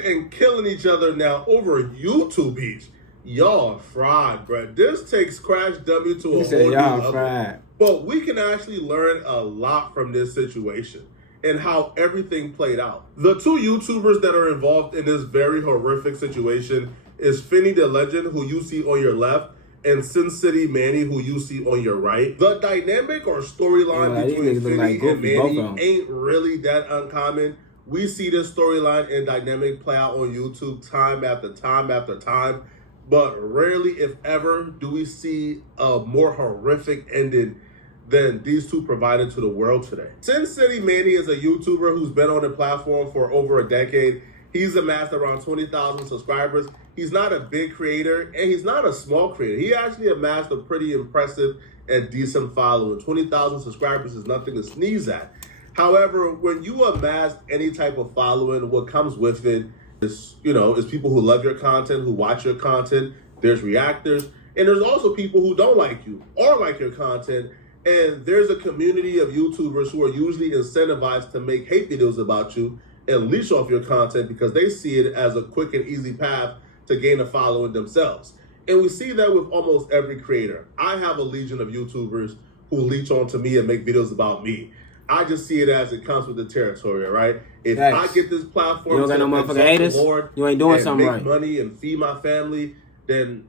and killing each other now over YouTube beats. Y'all fried, bro. This takes Crash W to a whole new level. Fried. But we can actually learn a lot from this situation and how everything played out. The two YouTubers that are involved in this very horrific situation is Finny the Legend, who you see on your left, and Sin City Manny, who you see on your right. The dynamic or storyline between Finny and Manny ain't really that uncommon. We see this storyline and dynamic play out on YouTube time after time after time, but rarely, if ever, do we see a more horrific ending than these two provided to the world today. Sin City Manny is a YouTuber who's been on the platform for over a decade. He's amassed around 20,000 subscribers. He's not a big creator, and he's not a small creator. He actually amassed a pretty impressive and decent following. 20,000 subscribers is nothing to sneeze at. However, when you amass any type of following, what comes with it is, is people who love your content, who watch your content. There's reactors, and there's also people who don't like you or like your content. And there's a community of YouTubers who are usually incentivized to make hate videos about you and leech off your content because they see it as a quick and easy path to gain a following themselves. And we see that with almost every creator. I have a legion of YouTubers who leech onto me and make videos about me. I just see it as it comes with the territory, right? If I get this platform you don't got no motherfucking haters, Lord, you ain't doing something right, make money and feed my family, then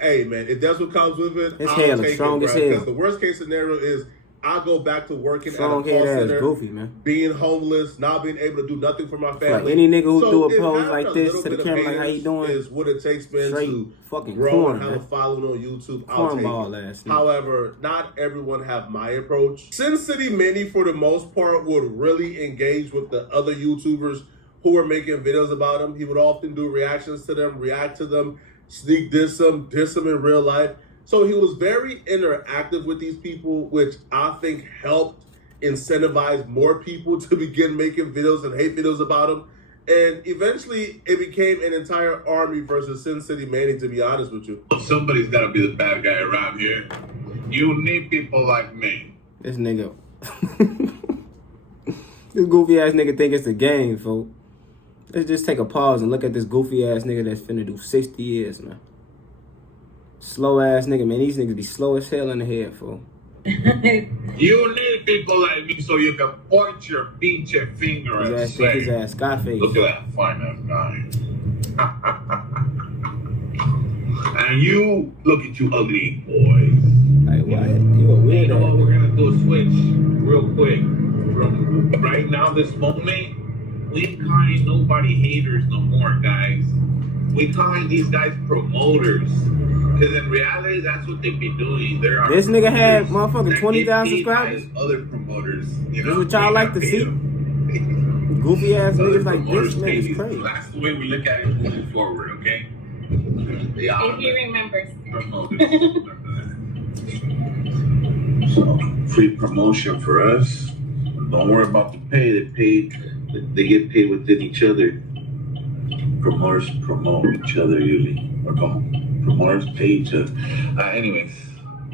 hey man, if that's what comes with it, it's I'll hell, take strong it, as bro. hell. Because the worst case scenario is I go back to working strong at a call center, goofy, man. being homeless, not being able to do nothing for my family. Like any nigga who do a pose like this to the camera, like how you doing, is what it takes, man, to fucking grow and have a following on YouTube. I'll take it. However, not everyone have my approach. Sin City Manny, for the most part, would really engage with the other YouTubers who are making videos about him. He would often do reactions to them, react to them, sneak diss them in real life. So he was very interactive with these people, which I think helped incentivize more people to begin making videos and hate videos about him. And eventually it became an entire army versus Sin City Manny, to be honest with you. Somebody's got to be the bad guy around here. You need people like me. This nigga. This goofy ass nigga think it's a game, folks. Let's just take a pause and look at this goofy ass nigga that's finna do 60 years, man. Slow ass nigga, man. These niggas be slow as hell in the head, fool. You need people like me so you can point your pinche finger and say, his ass Scarface. Look at that fine ass guy. And you, look at you ugly boys. Like what? You a weirdo. You know what? We're gonna do a switch real quick. From right now, this moment, we ain't calling nobody haters no more, guys. We calling these guys promoters. Because in reality, that's what they be doing. This nigga had motherfucking 20,000 subscribers. Other promoters, This is what y'all like to see. Goofy ass niggas like this, man, is crazy. That's the way we look at it moving forward, okay? Yeah, if he remembers. So, free promotion for us. Don't worry about the pay. They get paid within each other. Promoters promote each other usually. Promoters pay each other. Anyways.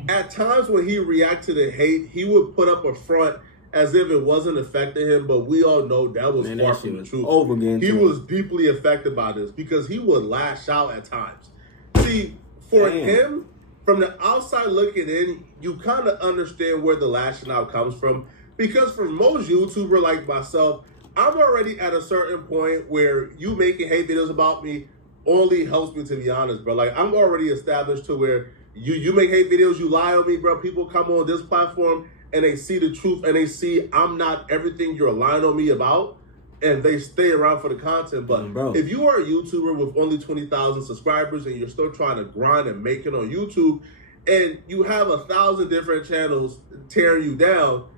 At times when he reacted to hate, he would put up a front as if it wasn't affecting him, but we all know that was far from the truth. He was deeply affected by this because he would lash out at times. See, for him, from the outside looking in, you kind of understand where the lashing out comes from. Because for most YouTuber like myself, I'm already at a certain point where you making hate videos about me only helps me, to be honest, bro. Like, I'm already established to where you make hate videos, you lie on me, bro. People come on this platform and they see the truth and they see I'm not everything you're lying on me about, and they stay around for the content. But if you are a YouTuber with only 20,000 subscribers and you're still trying to grind and make it on YouTube, and you have 1,000 different channels tearing you down,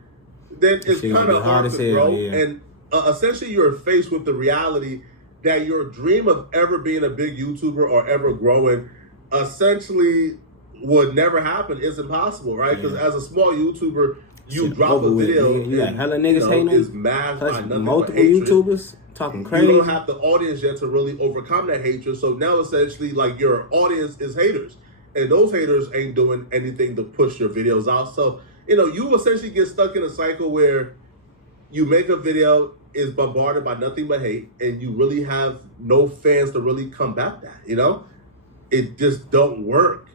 then it's kind of hard to grow. And essentially you're faced with the reality that your dream of ever being a big YouTuber or ever growing essentially would never happen. It's impossible, right? Because as a small YouTuber, you drop a video, you got hella niggas hating is masked by nothing multiple but hatred. YouTubers talking crazy. You don't have the audience yet to really overcome that hatred. So now essentially like your audience is haters, and those haters ain't doing anything to push your videos out. So you essentially get stuck in a cycle where you make a video, is bombarded by nothing but hate, and you really have no fans to really combat that, you know? It just don't work.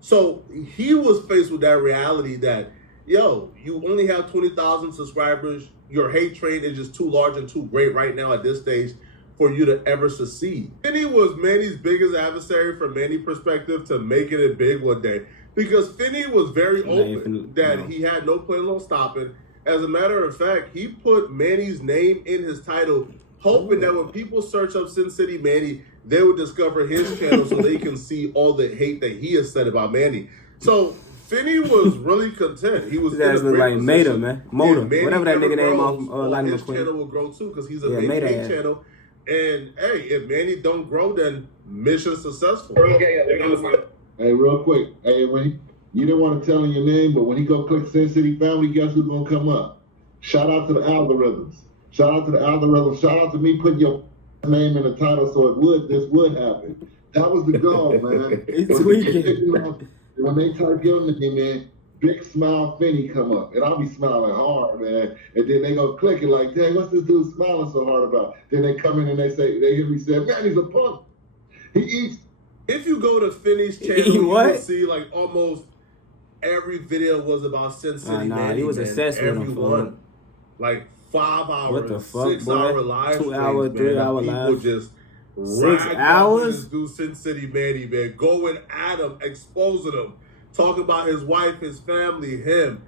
So he was faced with that reality that, yo, you only have 20,000 subscribers. Your hate train is just too large and too great right now at this stage for you to ever succeed. Finney was Manny's biggest adversary from Manny's perspective to making it big one day, because Finney was very open that he had no plans on stopping. As a matter of fact, he put Manny's name in his title, hoping that when people search up Sin City Manny, they would discover his channel so they can see all the hate that he has said about Manny. So Finney was really content. He was in a great like position. Mater, man. Motor. Whatever that nigga name off Lightning McQueen. His channel will grow too, because he's a big channel. And hey, if Manny don't grow, then mission successful. Hey, real quick. Hey, when you didn't want to tell him your name, but when he go click Sin City Family, guess who's gonna come up? Shout out to the algorithms. Shout out to the algorithms. Shout out to me putting your name in the title so this would happen. That was the goal, man. When they type your name in, Big Smile Finney come up, and I'll be smiling hard, man. And then they go click it like, dang, what's this dude smiling so hard about? Then they come in and they hear me say, man, he's a punk. He eats. If you go to Finney's channel, you will see like almost every video was about Sin City Manny. He was obsessed with him. Like 5 hours, what the fuck, 6 hour live 2 hour, 3 hour live. People just 6 hours? Do Sin City Manny, man. Going at him, exposing him, talking about his wife, his family, him.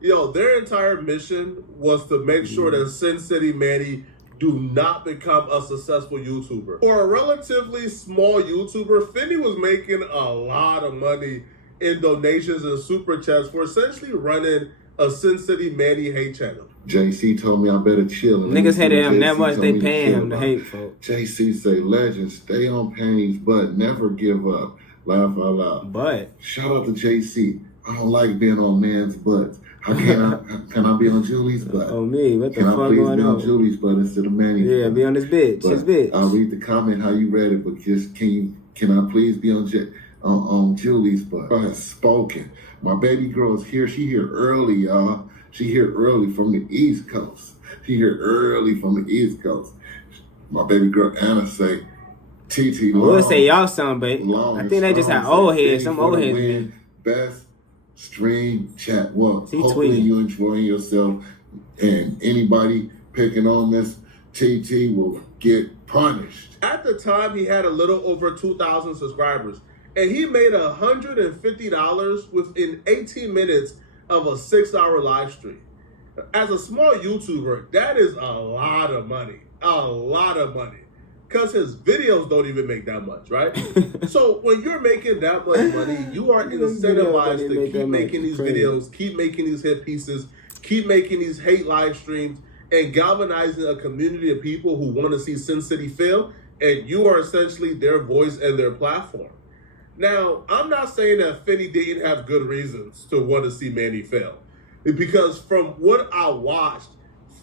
Yo, their entire mission was to make sure that Sin City Manny do not become a successful YouTuber. For a relatively small YouTuber, Finney was making a lot of money in donations and super chats for essentially running a Sin City Manny hate channel. JC told me I better chill. Niggas hated him that much, they paying him to hate, folks. JC say, legend, stay on Penny's butt, never give up. Laugh out loud. But shout out to JC. I don't like being on man's butts. How can I be on Julie's butt? Oh me, what the fuck going on? Can I please be on Julie's butt instead of Manny's butt? Yeah, be on this bitch. But his bitch. I'll read the comment how you read it, but just can I please be on Julie's butt? I have spoken. My baby girl is here. She here early, y'all. She here early from the East Coast. She here early from the East Coast. My baby girl Anna say, TT Long. We'll say y'all something, babe. I think they just had old heads. Some old heads. Best stream chat. Well, hopefully you enjoying yourself, and anybody picking on this TT will get punished. At the time, he had a little over 2,000 subscribers, and he made $150 within 18 minutes of a 6-hour live stream. As a small YouTuber, that is a lot of money. A lot of money. Because his videos don't even make that much, right? So when you're making that much money, you are incentivized to keep making these videos, keep making these hit pieces, keep making these hate live streams, and galvanizing a community of people who want to see Sin City fail, and you are essentially their voice and their platform. Now, I'm not saying that Finney didn't have good reasons to want to see Manny fail, because from what I watched,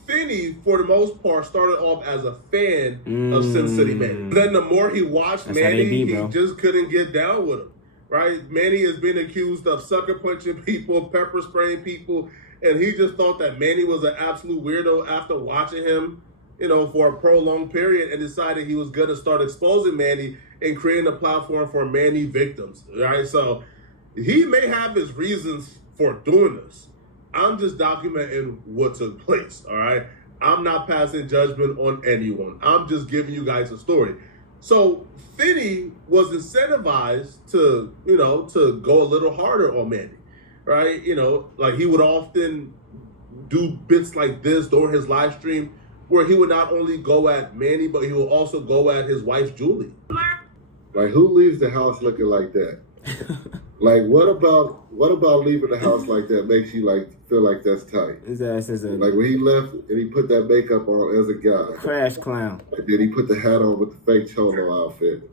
Finney, for the most part, started off as a fan of Sin City Manny. Then the more he watched Manny, he just couldn't get down with him, right? Manny has been accused of sucker punching people, pepper spraying people, and he just thought that Manny was an absolute weirdo after watching him, you know, for a prolonged period, and decided he was going to start exposing Manny and creating a platform for Manny victims, right? So he may have his reasons for doing this. I'm just documenting what took place, all right? I'm not passing judgment on anyone. I'm just giving you guys a story. So Finney was incentivized to, you know, to go a little harder on Manny, right? You know, like he would often do bits like this during his live stream where he would not only go at Manny, but he would also go at his wife, Julie. Like, who leaves the house looking like that? Like, what about leaving the house like that makes you like feel like that's tight? His ass is a like when he left and he put that makeup on as a guy. Crash clown. And then he put the hat on with the fake cholo outfit.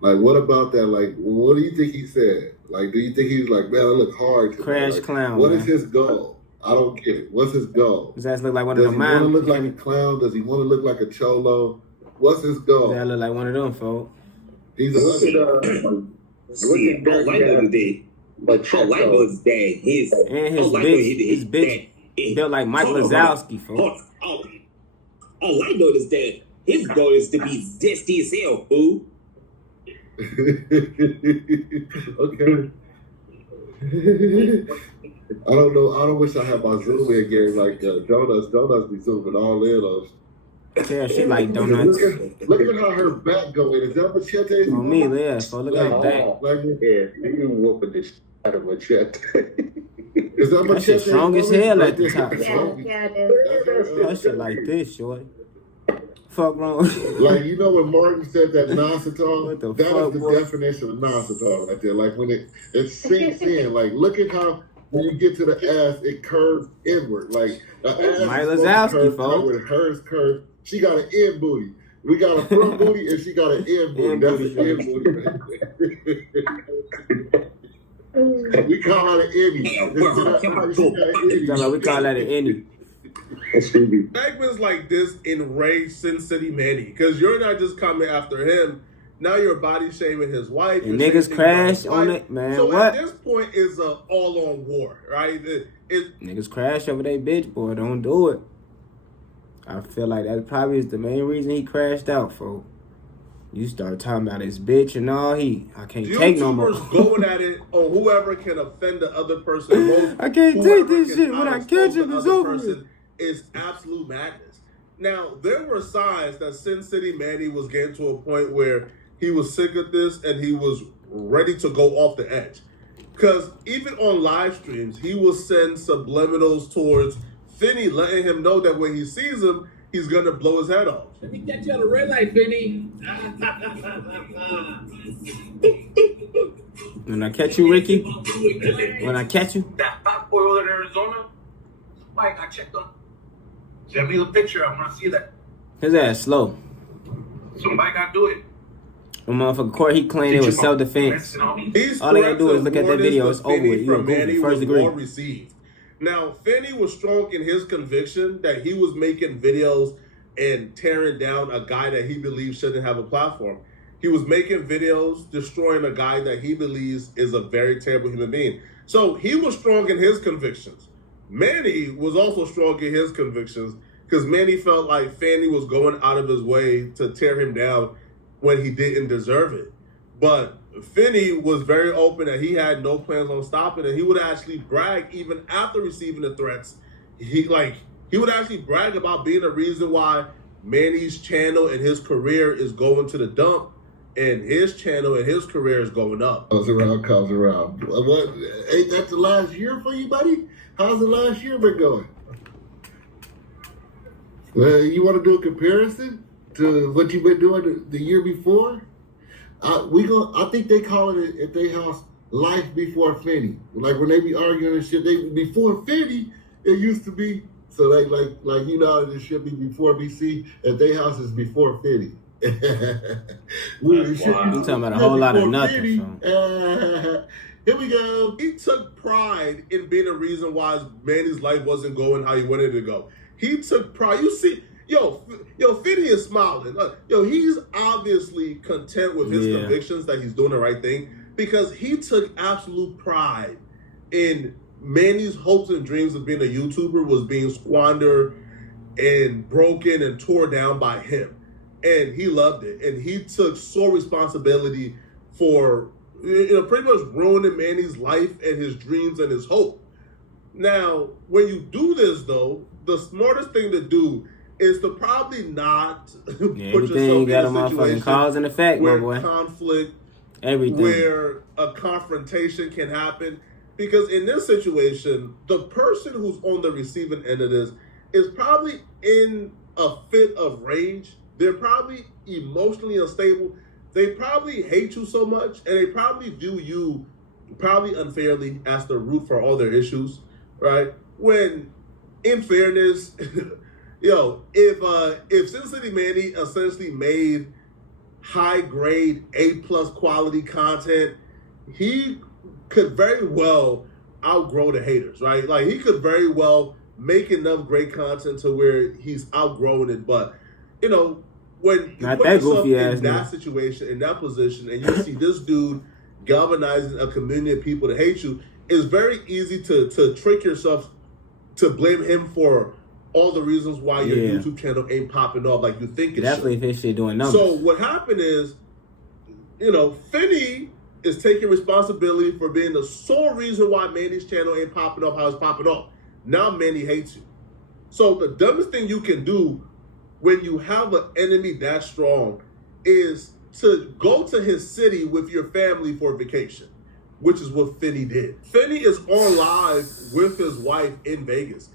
Like, what about that? Like, what do you think he said? Like, do you think he was like, man, I look hard to Crash like, clown. What is his goal? I don't get it. What's his goal? His ass look like one of them. Does he want to look like a clown? Does he want to look like a cholo? What's his goal? His ass look like one of them, folks. He's a See, I like the day, but I like his dad. His bitch built like Mike Wazowski, folks. All I know is that his goal is to be zesty as hell, fool. Okay. I don't know. I don't wish I had my zoom in game like donuts. Donuts be zooming all in on. Yeah, she like donuts. Look at how her back going. Is that Machete? On me, yeah. So look at that. Yeah, you whooping this shit out of Machete. Is that Machete? That shit strong as hell at the top. Yeah, dude. That shit like this, shorty. Fuck wrong. Like, you know when Martin said that non-satol? What the That fuck, is the boy? definition of non-satol right there. Like when it sinks in. Like look at how when you get to the ass, it curves inward. Like the ass Mike is Lazowski, curved folks. outward, hers curved. She got an end booty. We got a front booty and she got an end booty. End That's booty. an end booty. We call that an innie. We call that an innie. Segments like this enrage Sin City Manny because you're not just coming after him. Now you're body shaming his wife. And niggas crash on it, man. So what? at this point, it's an all-on war, right? Niggas crash over their bitch, boy. Don't do it. I feel like that probably is the main reason he crashed out, folks. You start talking about his bitch and all, I can't take no more. YouTubers going at it on whoever can offend the other person most. I can't take this shit. When I catch him, it's over with. It's absolute madness. Now, there were signs that Sin City Manny was getting to a point where he was sick of this and he was ready to go off the edge. Because even on live streams, he will send subliminals towards Finney, letting him know that when he sees him, he's going to blow his head off. Let me get you on the red light, Finney. When I catch you, Ricky, when I catch you. That fat boy over in Arizona, Mike, I checked on. Send me the picture. I want to see that. His ass slow. Somebody got to do it. The motherfucker court, he claimed it was self-defense. All they gotta do is look at that video. It's over with. You a goofy. First degree. Received. Now, Finney was strong in his conviction that he was making videos and tearing down a guy that he believes shouldn't have a platform. He was making videos destroying a guy that he believes is a very terrible human being. So he was strong in his convictions. Manny was also strong in his convictions because Manny felt like Fanny was going out of his way to tear him down when he didn't deserve it. But Finney was very open that he had no plans on stopping it. He would actually brag even after receiving the threats. He would actually brag about being the reason why Manny's channel and his career is going to the dump, and his channel and his career is going up. Comes around. What? Ain't that the last year for you, buddy? How's the last year been going? Well, you want to do a comparison to what you've been doing the year before? I think they call it at their house life before Finney. Like when they be arguing and shit, before Finney, it used to be. So they like you know it should be before BC. At their house is before Finney. You talking about a whole lot of nothing. Here we go. He took pride in being the reason why Manny's life wasn't going how he wanted it to go. He took pride. You see, Finney is smiling. He's obviously content with his convictions that he's doing the right thing because he took absolute pride in Manny's hopes and dreams of being a YouTuber was being squandered and broken and tore down by him. And he loved it. And he took sole responsibility for pretty much ruining Manny's life and his dreams and his hope. Now, when you do this, though, the smartest thing to do is to probably not put yourself in a situation cause and effect, where my boy. conflict, everything, where a confrontation can happen. Because in this situation, the person who's on the receiving end of this is probably in a fit of rage. They're probably emotionally unstable. They probably hate you so much, and they probably view you probably unfairly as the root for all their issues, right? When, in fairness, if Sin City Manny essentially made high grade A+ quality content, he could very well outgrow the haters, right? Like he could very well make enough great content to where he's outgrowing it, but when you put yourself in that situation, in that position, and you see this dude galvanizing a community of people to hate you, it's very easy to trick yourself to blame him for all the reasons why your YouTube channel ain't popping off like you think it definitely should. Definitely his shit doing numbers. So what happened is, you know, Finney is taking responsibility for being the sole reason why Manny's channel ain't popping off how it's popping off. Now Manny hates you. So the dumbest thing you can do when you have an enemy that strong is to go to his city with your family for vacation, which is what Finney did. Finney is on live with his wife in Vegas,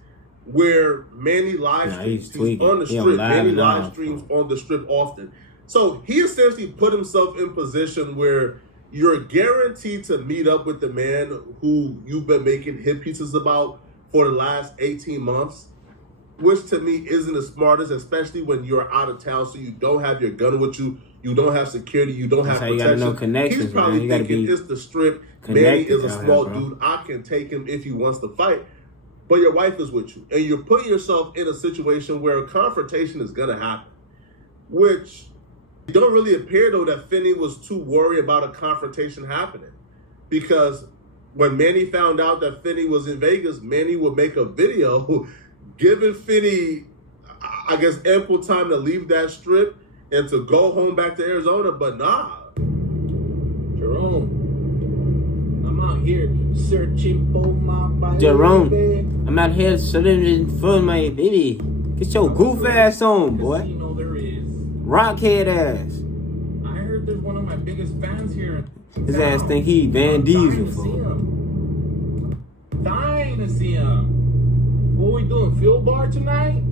where Manny live streams. He's on the strip. Manny live streams on the strip often. So he essentially put himself in position where you're guaranteed to meet up with the man who you've been making hit pieces about for the last 18 months, which to me isn't the smartest, especially when you're out of town, so you don't have your gun with you, you don't have security, you don't have protection. You gotta know connections, he's probably thinking it's the strip. Manny is a small dude. I can take him if he wants to fight. But your wife is with you, and you're putting yourself in a situation where a confrontation is gonna happen, which it don't really appear though that Finney was too worried about a confrontation happening, because when Manny found out that Finney was in Vegas, Manny would make a video giving Finney, I guess, ample time to leave that strip and to go home back to Arizona, but nah. Jerome, I'm out here searching for my baby. Jerome, I'm out here searching for my baby. Get your goof ass on, boy. You know there is. Rockhead ass. I heard there's one of my biggest fans here. His ass think he Van Diesel, fool. Dying to see him. What we doing? Fuel bar tonight?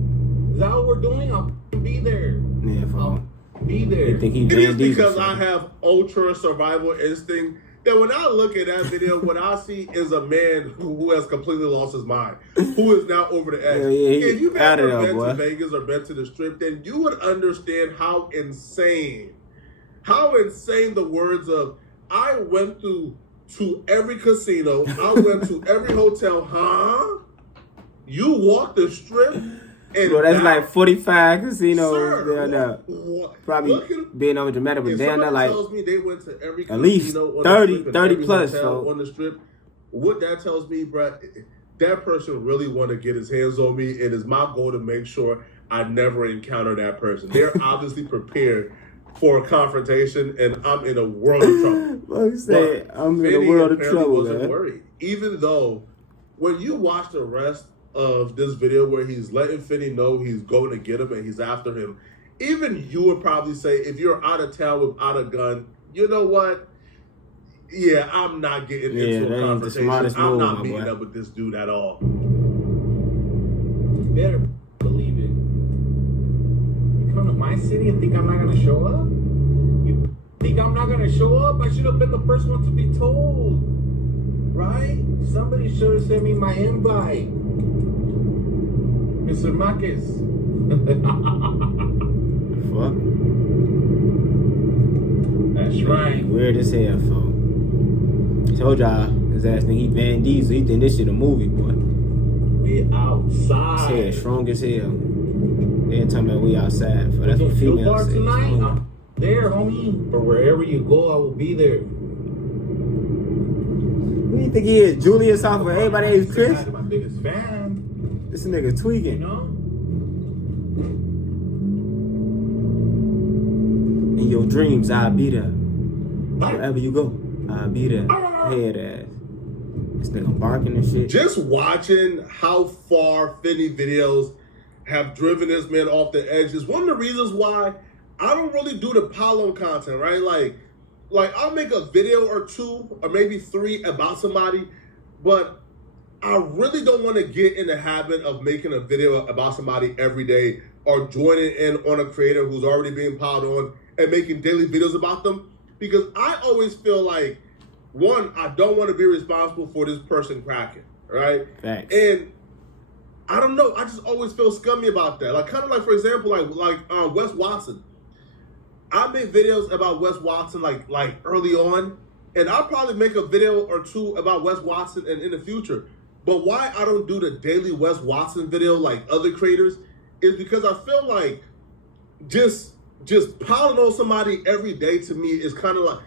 Is that what we're doing? I'll be there. Yeah, fool. I'll be there. They think he It Van is Diesel, because I have ultra survival instinct that when I look at that video, what I see is a man who has completely lost his mind, who is now over the edge. If you've ever been to Vegas or been to the strip, then you would understand how insane the words of, I went to every casino, I went to every hotel, huh? You walked the strip? And bro, that's like 45 casinos. Sir, probably being over dramatic, but damn, that like tells me they went to every at least 30 plus on the strip. What that tells me, bro, that person really want to get his hands on me. It is my goal to make sure I never encounter that person. They're obviously prepared for a confrontation, and I'm in a world of trouble. I'm in a world of trouble, wasn't man. worried, even though when you watch the rest of this video where he's letting Finney know he's going to get him and he's after him, even you would probably say, if you're out of town without a gun, you know what? Yeah, I'm not getting into a confrontation. I'm not meeting up with this dude at all. You better believe it. You come to my city and think I'm not going to show up? You think I'm not going to show up? I should have been the first one to be told. Right? Somebody should have sent me my invite. Mr. Marquez. Fuck. That's right. Weird as hell, folks. Told y'all, his ass think he Van Diesel. He think this shit a movie, boy. We outside. His head strong as hell. They talking about we outside. For that's what females say. Tonight, I'm there, homie. Or wherever you go, I will be there. Who you think he is? Julius off of everybody is Chris? My biggest fan. This nigga tweaking. You know? In your dreams, I'll be there. Wherever you go, I'll be there. Head ass. This nigga barking and shit. Just watching how far Finney videos have driven this man off the edge is one of the reasons why I don't really do the Paulo content, right? Like I'll make a video or two or maybe three about somebody, but I really don't want to get in the habit of making a video about somebody every day or joining in on a creator who's already being piled on and making daily videos about them, because I always feel like, one, I don't want to be responsible for this person cracking, right? Thanks. And I don't know, I just always feel scummy about that. Like, kind of like, for example, like Wes Watson. I made videos about Wes Watson like early on, and I'll probably make a video or two about Wes Watson and in the future. But why I don't do the daily Wes Watson video like other creators is because I feel like just piling on somebody every day to me is kind of like,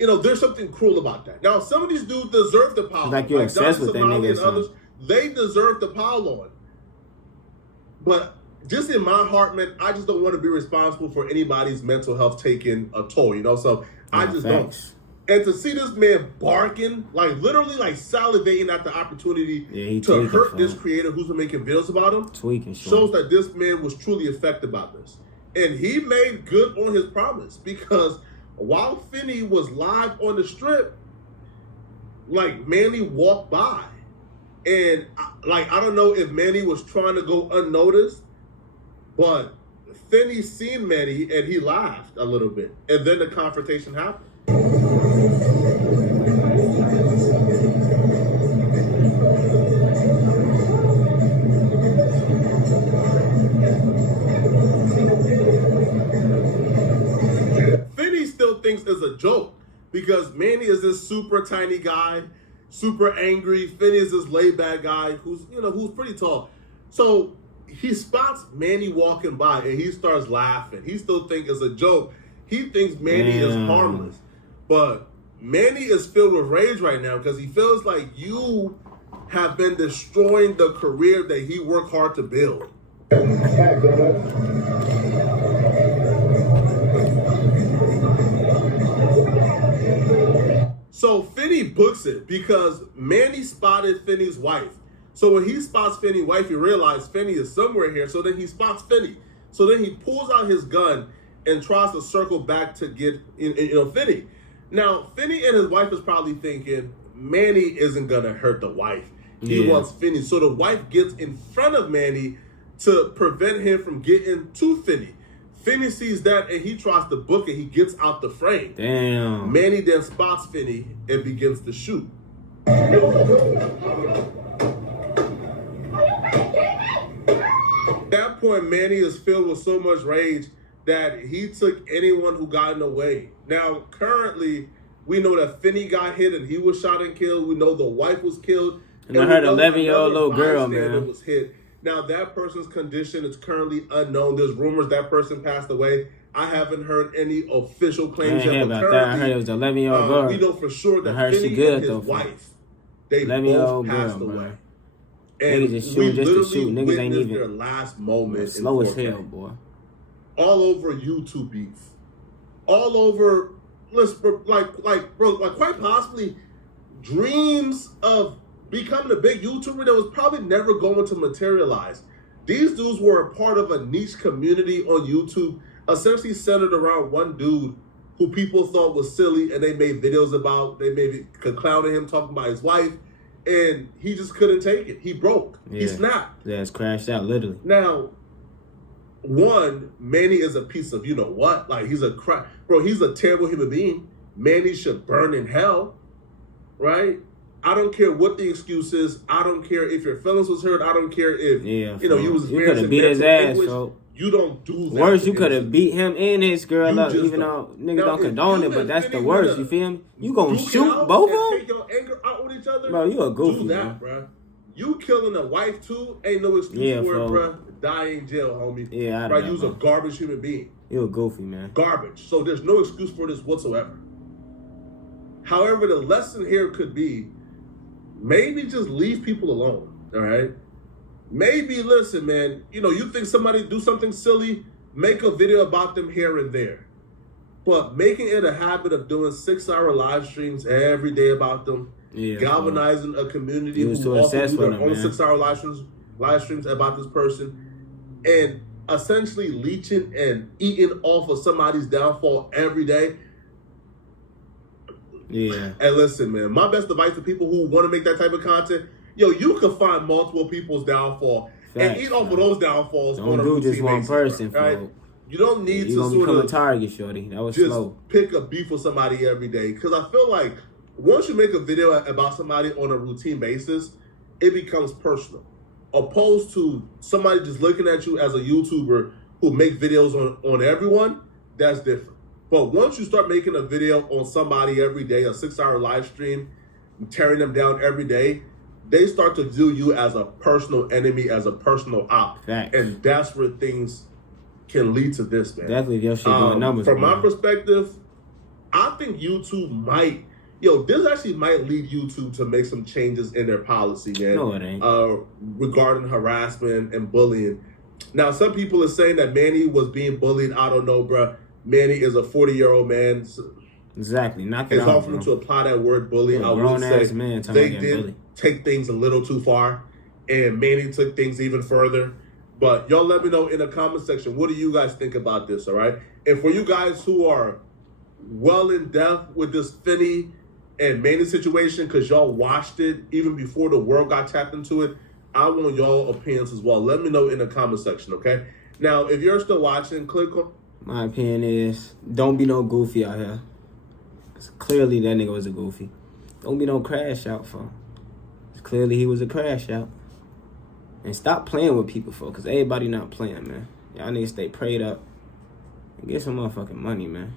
you know, there's something cruel about that. Now, some of these dudes deserve the pile. Like you're obsessed with that nigga. And others, they deserve the pile on. But just in my heart, man, I just don't want to be responsible for anybody's mental health taking a toll, you know? So I just don't. And to see this man barking, like literally like salivating at the opportunity to hurt this creator who's been making videos about him, shows that this man was truly affected by this. And he made good on his promise, because while Finney was live on the strip, like Manny walked by. And like, I don't know if Manny was trying to go unnoticed, but Finney seen Manny and he laughed a little bit. And then the confrontation happened. Finney still thinks it's a joke because Manny is this super tiny guy, super angry. Finney is this laid back guy who's pretty tall. So he spots Manny walking by and he starts laughing. He still thinks it's a joke. He thinks Manny is harmless. But Manny is filled with rage right now because he feels like you have been destroying the career that he worked hard to build. So Finney books it because Manny spotted Finney's wife. So when he spots Finney's wife, he realizes Finney is somewhere here. So then he spots Finney. So then he pulls out his gun and tries to circle back to get Finney. Now, Finney and his wife is probably thinking, Manny isn't going to hurt the wife. He wants Finney. So the wife gets in front of Manny to prevent him from getting to Finney. Finney sees that and he tries to book it. He gets out the frame. Damn. Manny then spots Finney and begins to shoot. At that point, Manny is filled with so much rage that he took anyone who got in the way. Now, currently, we know that Finney got hit and he was shot and killed. We know the wife was killed. And I heard 11-year-old little girl, man. Was hit. Now, that person's condition is currently unknown. There's rumors that person passed away. I haven't heard any official claims yet. About that. I heard it was an 11-year-old girl. We know for sure that Finney and his wife, they both passed away. And niggas just shoot just to shoot. Niggas ain't even their last moment. Slow as hell, boy. All over YouTube beef. All over, quite possibly dreams of becoming a big YouTuber that was probably never going to materialize. These dudes were a part of a niche community on YouTube, essentially centered around one dude who people thought was silly and they made videos about. They maybe clowning him, talking about his wife, and he just couldn't take it. He broke. Yeah. He snapped. Yeah, it's crashed out, literally. Now, one, Manny is a piece of you-know-what. Like, he's a he's a terrible human being. Manny should burn in hell, right? I don't care what the excuse is. I don't care if your feelings was hurt. I don't care if you was you could have beat his ass, bro. You don't do that. Worse, you could have beat him and his girl up, even though niggas don't condone it, but that's the worst. You feel me? You gonna shoot both of them? Take your anger out with each other, bro. You a goofy, do that, bro. You killing a wife too ain't no excuse for it, bro. Die in jail, homie. Yeah, right. You's a garbage human being. You a goofy, man. Garbage. So there's no excuse for this whatsoever. However, the lesson here could be, maybe just leave people alone, all right? Maybe, listen, man, you think somebody do something silly, make a video about them here and there. But making it a habit of doing 6-hour live streams every day about them, galvanizing a community who also do their own 6-hour live streams about this person, and essentially leeching and eating off of somebody's downfall every day. Yeah. And listen, man, my best advice to people who want to make that type of content, you can find multiple people's downfall and eat off of those downfalls. Don't do just one person, right? You don't need to sort of a target, shorty. That was just slow. Pick a beef with somebody every day, because I feel like once you make a video about somebody on a routine basis, it becomes personal, opposed to somebody just looking at you as a YouTuber who make videos on everyone. That's different. But once you start making a video on somebody every day, a 6-hour live stream, tearing them down every day, they start to view you as a personal enemy, as a personal op. Facts. And that's where things can lead to this, man. Definitely, if your shit doing numbers. From my perspective, I think YouTube might, this actually might lead YouTube to make some changes in their policy, man. No, it ain't. Regarding harassment and bullying. Now, some people are saying that Manny was being bullied. I don't know, bro. Manny is a 40-year-old man. Exactly. Knock it it's out, hard for me to apply that word bully. I would say man they did take things a little too far, and Manny took things even further. But y'all let me know in the comment section, what do you guys think about this, all right? And for you guys who are well in depth with this Finney and Manny situation, because y'all watched it even before the world got tapped into it, I want y'all opinions as well. Let me know in the comment section, okay? Now, if you're still watching, click on... My opinion is, don't be no goofy out here. Clearly, that nigga was a goofy. Don't be no crash out, for. Clearly, he was a crash out. And stop playing with people, for, because everybody not playing, man. Y'all need to stay prayed up and get some motherfucking money, man.